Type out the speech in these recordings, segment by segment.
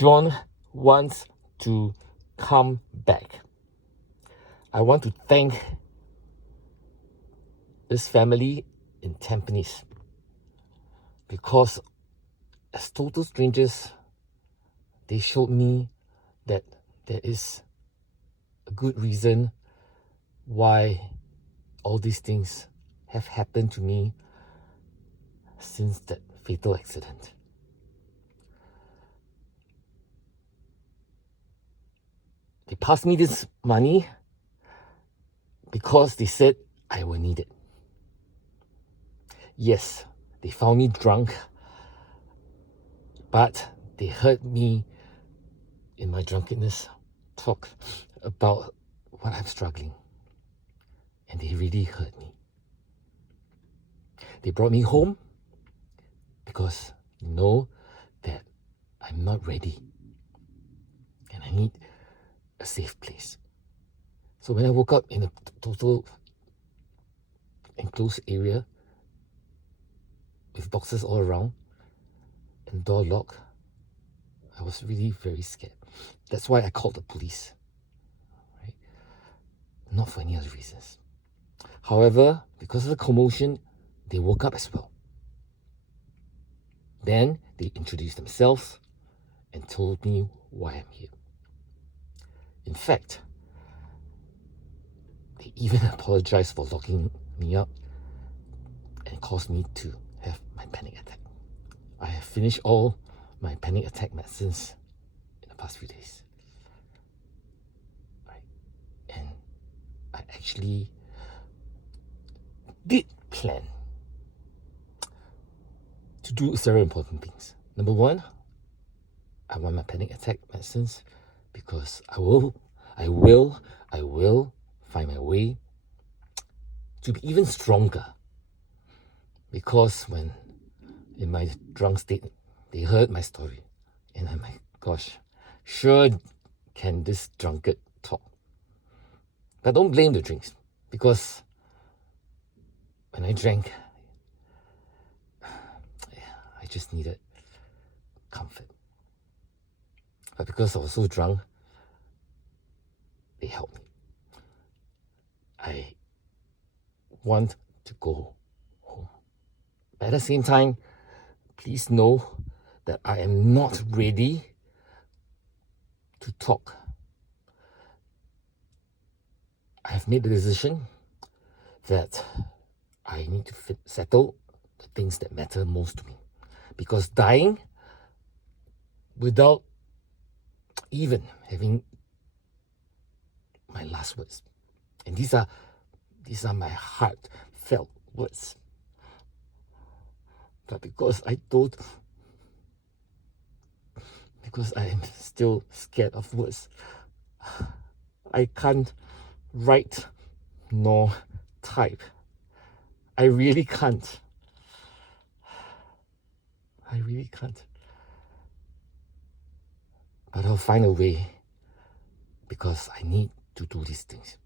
John wants to come back. I want to thank this family in Tampines because as total strangers, they showed me that there is a good reason why all these things have happened to me since that fatal accident. They passed me this money because they said I will need it. Yes, they found me drunk, but they heard me in my drunkenness talk about what I'm struggling. And they really hurt me. They brought me home because they know that I'm not ready and I need a safe place. So when I woke up in a total enclosed area with boxes all around and door locked, I was really very scared. That's why I called the police, right? Not for any other reasons. However, because of the commotion, they woke up as well. Then they introduced themselves and told me why I'm here. In fact, they even apologized for locking me up and caused me to have my panic attack. I have finished all my panic attack medicines in the past few days. Right? And I actually did plan to do several important things. Number one, I want my panic attack medicines because I will find my way to be even stronger. Because when in my drunk state, they heard my story, and I'm like, gosh, sure can this drunkard talk. But don't blame the drinks, because when I drank, I just needed comfort. But because I was so drunk, they helped me. I want to go home. But at the same time, please know that I am not ready to talk. I have made the decision that I need to settle the things that matter most to me. Because dying without even having my last words, and these are my heartfelt words, but because I am still scared of words, I can't write nor type. I really can't. But I'll find a way because I need to do these things.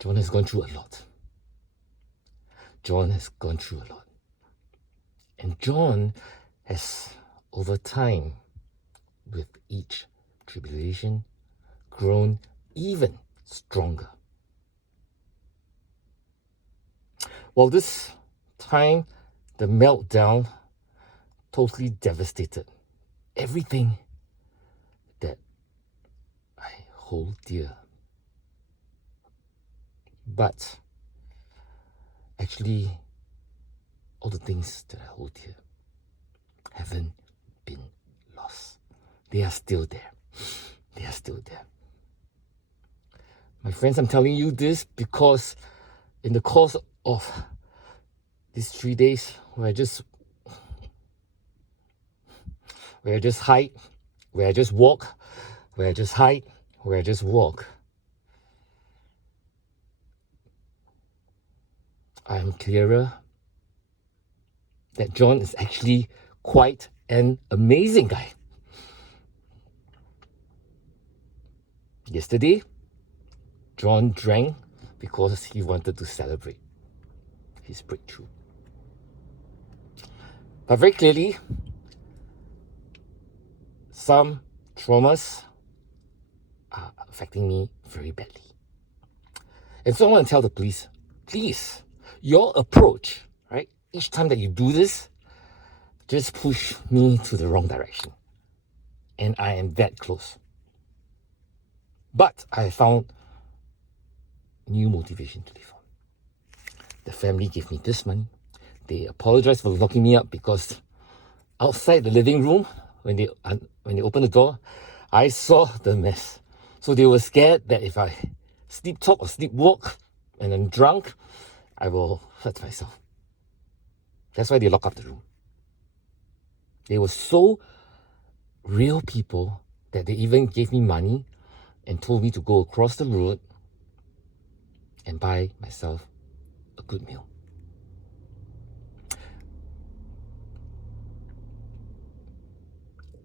John has gone through a lot. And John has, over time, with each tribulation, grown even stronger. Well, this time, the meltdown totally devastated everything that I hold dear. But actually, all the things that I hold dear haven't been lost. They are still there. My friends, I'm telling you this because in the course of these 3 days where I just hide, where I just walk, where I just hide, where I just walk, I'm clearer that John is actually quite an amazing guy. Yesterday, John drank because he wanted to celebrate his breakthrough. But very clearly, some traumas are affecting me very badly. And so I want to tell the police, please, your approach, right, each time that you do this, just push me to the wrong direction. And I am that close. But I found new motivation to live on. The family gave me this money. They apologized for locking me up because outside the living room, when they opened the door, I saw the mess. So they were scared that if I sleep talk or sleepwalk and I'm drunk, I will hurt myself. That's why they locked up the room. They were so real people that they even gave me money and told me to go across the road and buy myself a good meal.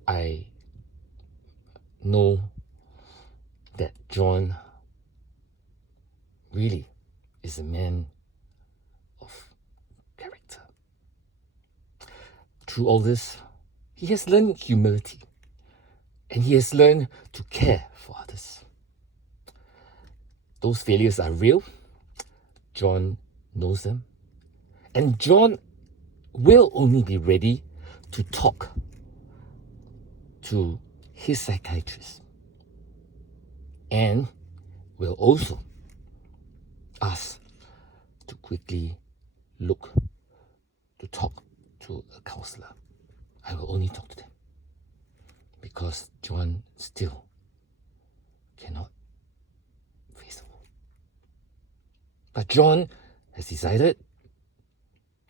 I know that John really is a man of character. Through all this, he has learned humility and he has learned to care for others. Those failures are real. John knows them. And John will only be ready to talk to his psychiatrist and will also ask to quickly talk to a counselor. I will only talk to them because John still cannot face the world. But John has decided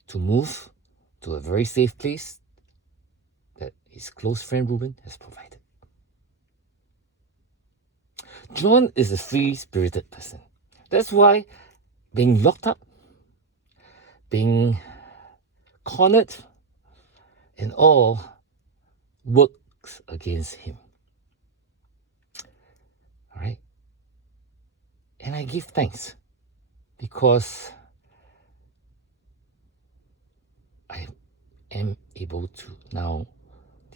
to move to a very safe place that his close friend Ruben has provided. John is a free-spirited person. That's why being locked up, being cornered, and all works against him. All right? And I give thanks because I am able to now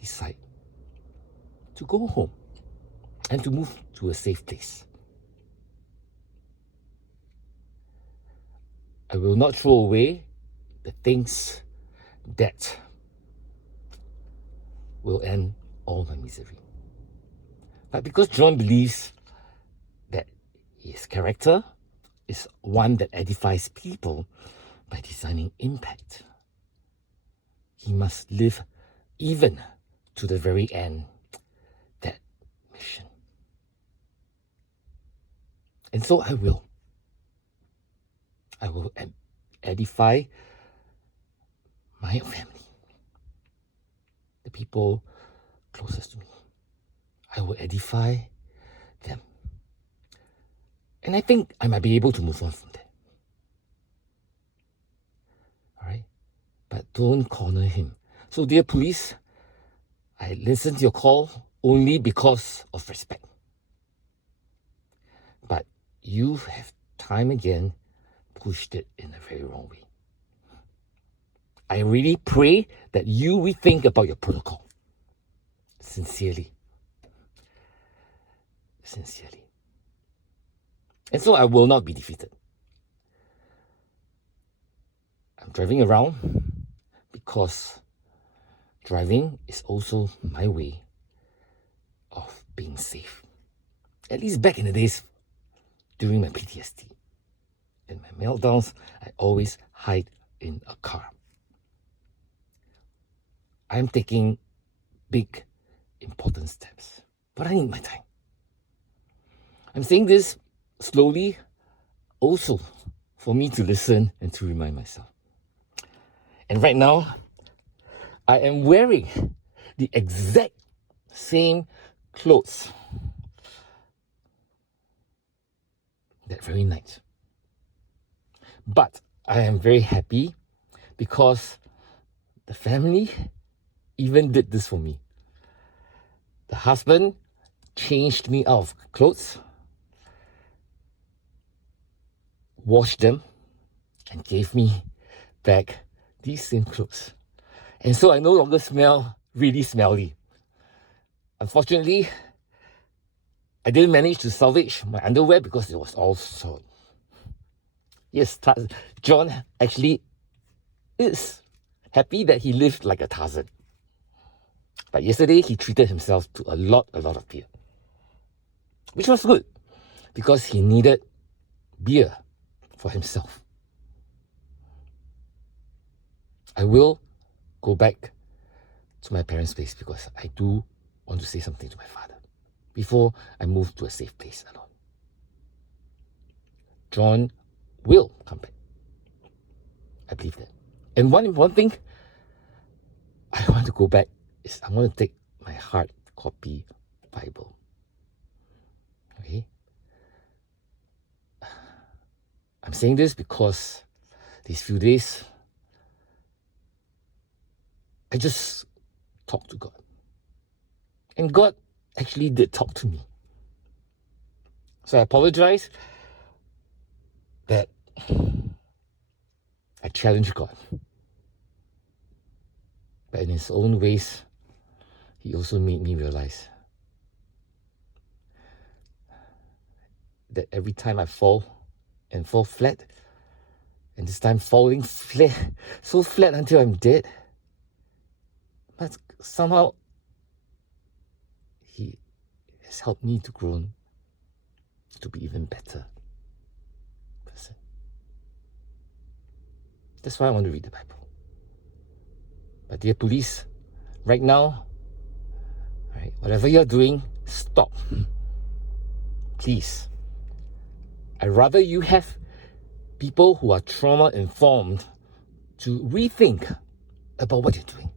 decide to go home and to move to a safe place. I will not throw away the things that will end all my misery. But because John believes that his character is one that edifies people by designing impact, he must live even to the very end that mission. And so I will edify my family, the people closest to me. I will edify them. And I think I might be able to move on from there. All right? But don't corner him. So, dear police, I listened to your call only because of respect. But you have time again pushed it in a very wrong way. I really pray that you rethink about your protocol. Sincerely. Sincerely. And so I will not be defeated. I'm driving around because driving is also my way of being safe. At least back in the days during my PTSD and my meltdowns, I always hide in a car. I'm taking big, important steps, but I need my time. I'm saying this slowly also for me to listen and to remind myself. And right now, I am wearing the exact same clothes that very night. But I am very happy because the family even did this for me. The husband changed me out of clothes, washed them, and gave me back these same clothes. And so I no longer smell really smelly. Unfortunately, I didn't manage to salvage my underwear because it was all soiled. Yes, John actually is happy that he lived like a Tarzan. But yesterday, he treated himself to a lot of beer, which was good because he needed beer for himself. I will go back to my parents' place because I do want to say something to my father before I move to a safe place alone. John will come back. I believe that. And one important thing I want to go back is I want to take my hard copy Bible. Okay? I'm saying this because these few days, I just talked to God. And God actually did talk to me. So I apologize that I challenged God. But in his own ways, he also made me realize that every time I fall and fall flat, and this time falling flat, so flat until I'm dead, but somehow he has helped me to grow to be even better person. That's why I want to read the Bible. But dear police, right now, right, whatever you're doing, stop. Please. I'd rather you have people who are trauma-informed to rethink about what you're doing.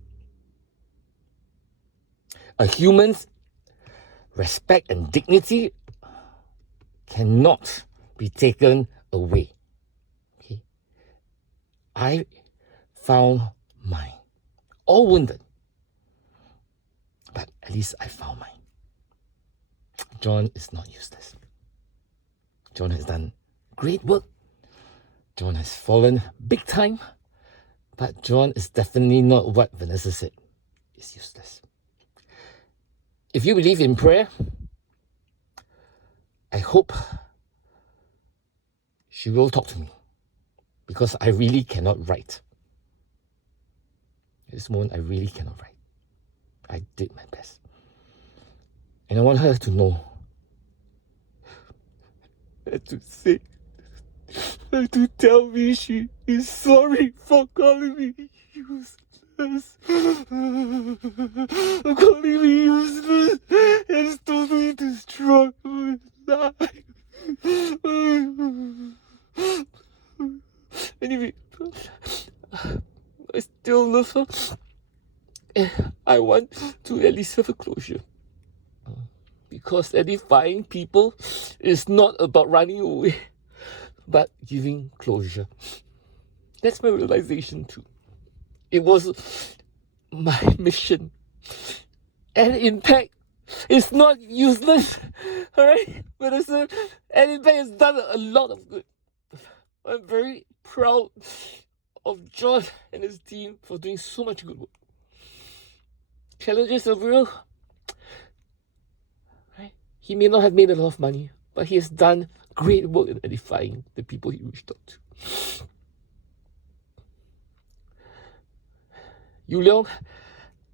A human's respect and dignity cannot be taken away. Okay? I found mine. All wounded. But at least I found mine. John is not useless. John has done great work. John has fallen big time. But John is definitely not what Vanessa said is useless. If you believe in prayer, I hope she will talk to me because I really cannot write. At this moment, I really cannot write. I did my best. And I want her to know, to say, to tell me she is sorry for calling me useless. Calling me useless and totally destroyed my life. Anyway, I still love her. I want to at least have a closure. Because edifying people is not about running away, but giving closure. That's my realization too. It was my mission. And Impact is not useless, alright? But and Impact has done a lot of good. I'm very proud of John and his team for doing so much good work. Challenges are real. Right? He may not have made a lot of money, but he has done great work in edifying the people he reached out to. Yu Leong,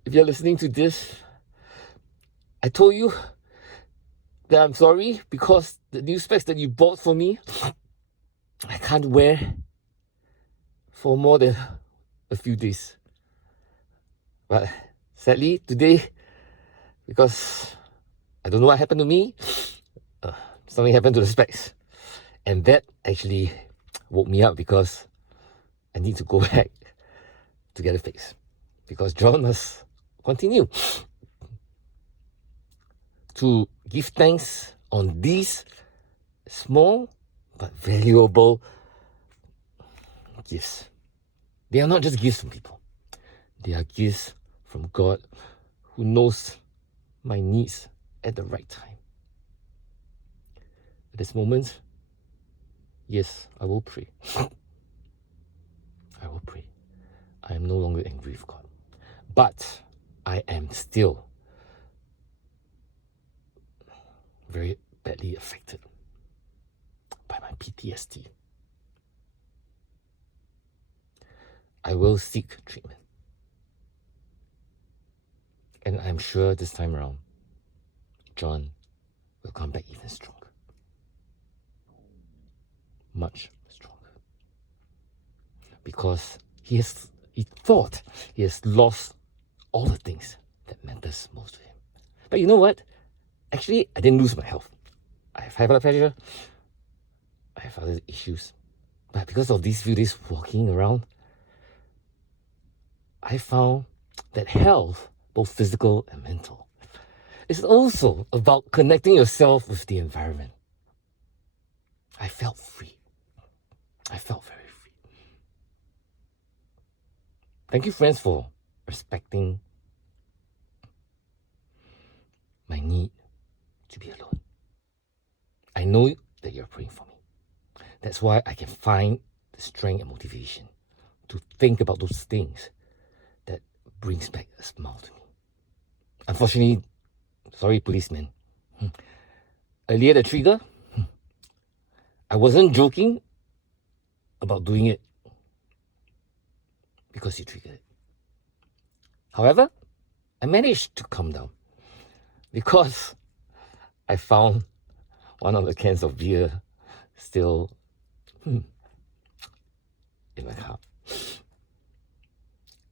if you're listening to this, I told you that I'm sorry because the new specs that you bought for me, I can't wear for more than a few days. But sadly, today, because I don't know what happened to me, something happened to the specs. And that actually woke me up because I need to go back to get it fixed. Because John must continue to give thanks on these small but valuable gifts. They are not just gifts from people. They are gifts from God who knows my needs at the right time. At this moment, yes, I will pray. I will pray. I am no longer angry with God. But I am still very badly affected by my PTSD. I will seek treatment. And I'm sure this time around, John will come back even stronger. Much stronger. Because he thought he has lost all the things that matters most to him. But you know what? Actually, I didn't lose my health. I have high blood pressure. I have other issues. But because of these few days walking around, I found that health, both physical and mental, is also about connecting yourself with the environment. I felt free. I felt very free. Thank you, friends, for respecting my need to be alone. I know that you're praying for me. That's why I can find the strength and motivation to think about those things that brings back a smile to me. Unfortunately, sorry, policeman. Earlier, the trigger, I wasn't joking about doing it because you triggered it. However, I managed to calm down because I found one of the cans of beer still in my car.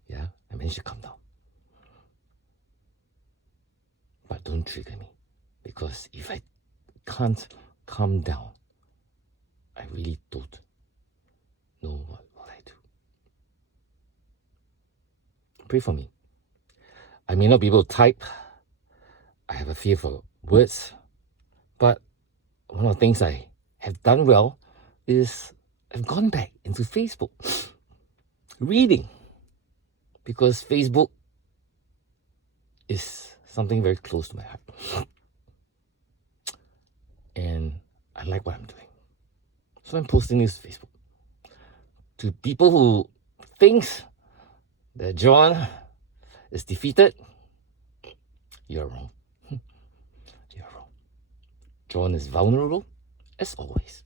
Yeah, I managed to calm down. But don't trigger me, because if I can't calm down, I really don't know what will I do. Pray for me. I may not be able to type. I have a fear for words. But one of the things I have done well is I've gone back into Facebook, reading, because Facebook is something very close to my heart. And I like what I'm doing. So I'm posting this to Facebook. To people who thinks that John is defeated, you're wrong. You're wrong. John is vulnerable, as always.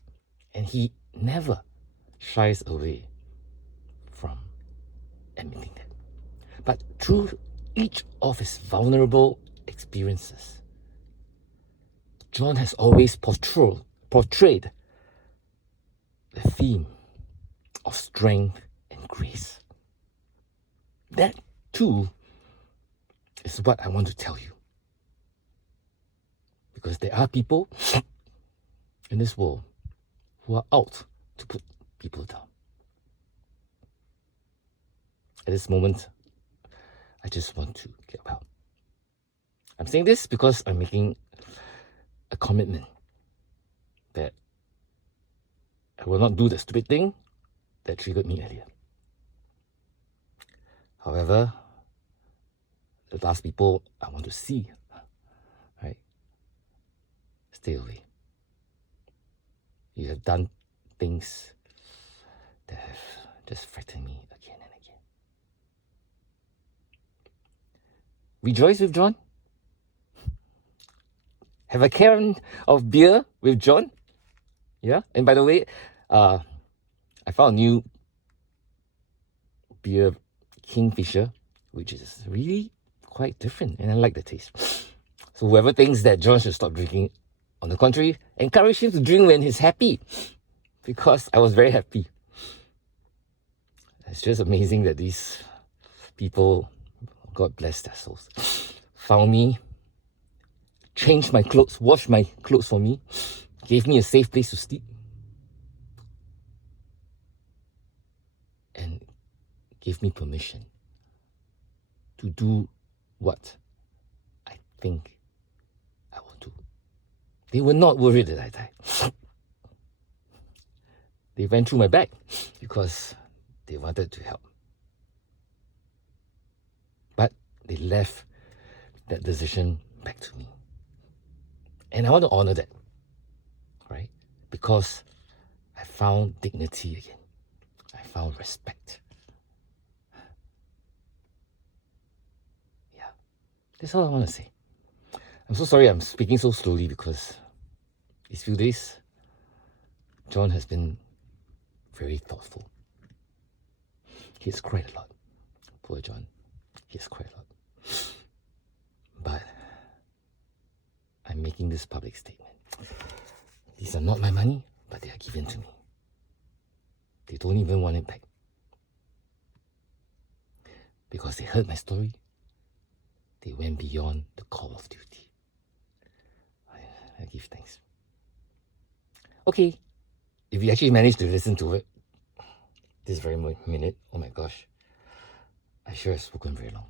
And he never shies away from admitting that. But through each of his vulnerable experiences, John has always portrayed the theme of strength and grace. That, too, is what I want to tell you. Because there are people in this world who are out to put people down. At this moment, I just want to get well. I'm saying this because I'm making a commitment that I will not do the stupid thing that triggered me earlier. However, the last people I want to see, right? Stay away. You have done things that have just frightened me again and again. Rejoice with John. Have a can of beer with John. Yeah. And by the way, I found a new beer, Kingfisher, which is really quite different, and I like the taste. So whoever thinks that John should stop drinking, on the contrary, encourage him to drink when he's happy, because I was very happy. It's just amazing that these people, God bless their souls, found me, changed my clothes, washed my clothes for me, gave me a safe place to sleep, and gave me permission to do what I think I will do. They were not worried that I died. They went through my back because they wanted to help. But they left that decision back to me. And I want to honor that, right? Because I found dignity again. I found respect. Yeah, that's all I want to say. I'm so sorry I'm speaking so slowly because these few days, John has been very thoughtful. He's cried a lot. Poor John. He's cried a lot. But I'm making this public statement. These are not my money, but they are given to me. They don't even want it back. Because they heard my story, they went beyond the call of duty. I give thanks. Okay, if you actually managed to listen to it this very minute, oh my gosh, I sure have spoken very long.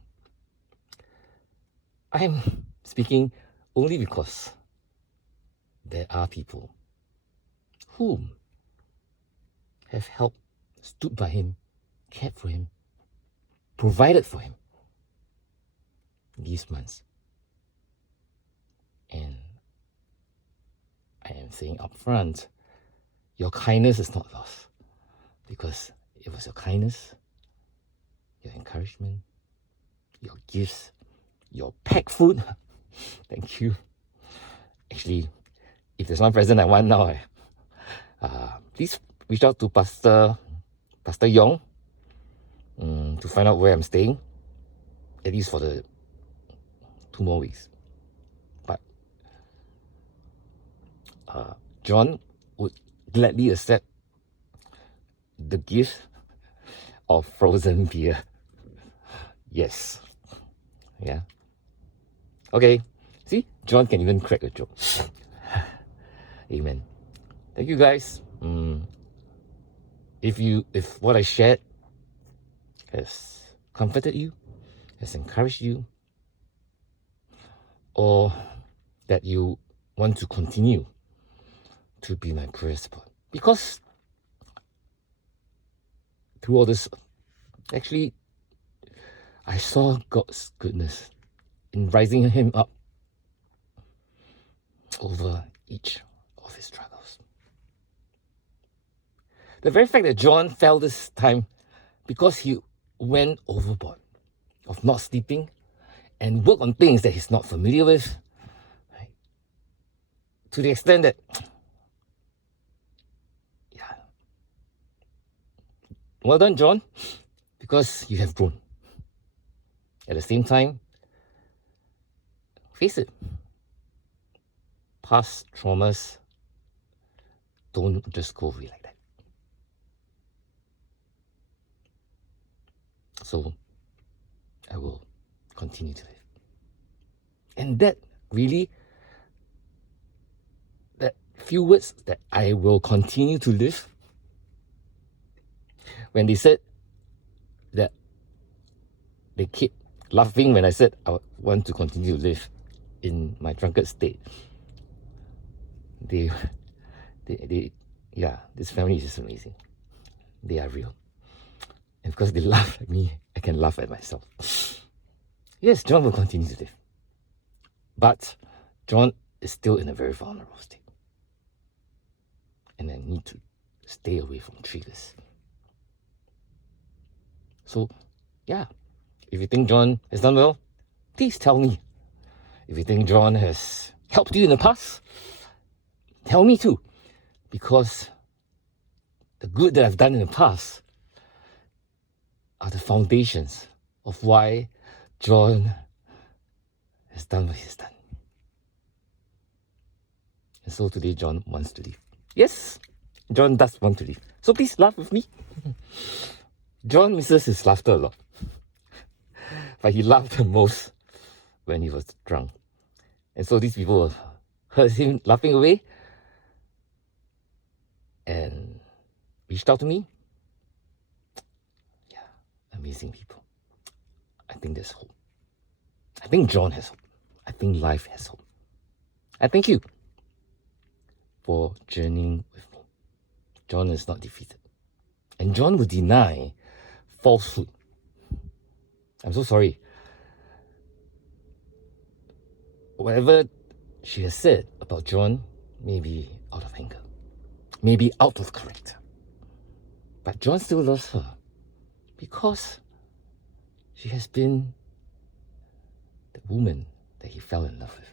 I'm speaking only because there are people whom have helped, stood by him, cared for him, provided for him these months. And I am saying up front, your kindness is not lost, because it was your kindness, your encouragement, your gifts, your packed food. Thank you. Actually, if there's one present I want now, please reach out to Pastor Yong to find out where I'm staying, at least for the 2 more weeks. But John would gladly accept the gift of frozen beer. Yes. Yeah. Okay. See, John can even crack a joke. Amen. Thank you guys. If what I shared has comforted you, has encouraged you, or that you want to continue to be my prayer support, because through all this, actually, I saw God's goodness in rising him up over each of his struggles. The very fact that John fell this time because he went overboard of not sleeping and worked on things that he's not familiar with, right? To the extent that, yeah, well done, John, because you have grown. At the same time, face it, past traumas don't just go away like that. So I will continue to live. And that few words, that I will continue to live, when they said that, they kept laughing when I said I want to continue to live in my drunkard state. They, yeah, this family is just amazing. They are real. And because they laugh at me, I can laugh at myself. Yes, John will continue to live. But John is still in a very vulnerable state. And I need to stay away from triggers. So, yeah, if you think John has done well, please tell me. If you think John has helped you in the past, tell me too. Because the good that I've done in the past are the foundations of why John has done what he's done. And so today John wants to leave. Yes, John does want to leave. So please laugh with me. John misses his laughter a lot. But he laughed the most when he was drunk. And so these people heard him laughing away and reached out to me. Yeah, amazing people. I think there's hope. I think John has hope. I think life has hope. I thank you for journeying with me. John is not defeated. And John will deny falsehood. I'm so sorry. Whatever she has said about John may be out of anger, maybe out of character. But John still loves her because she has been the woman that he fell in love with.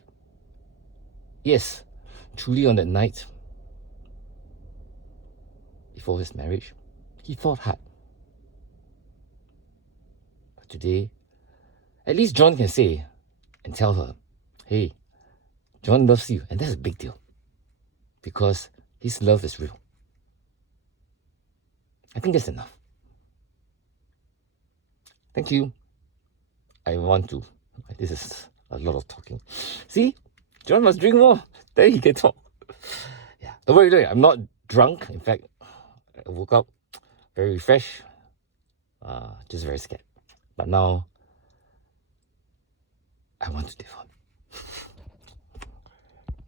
Yes, truly on that night before his marriage, he fought hard. But today, at least John can say and tell her, hey, John loves you. And that's a big deal because his love is real. I think that's enough. Thank you. I want to. This is a lot of talking. See, John must drink more. Then he can talk. Yeah, don't worry, I'm not drunk. In fact, I woke up very refreshed, just very scared. But now, I want to live on.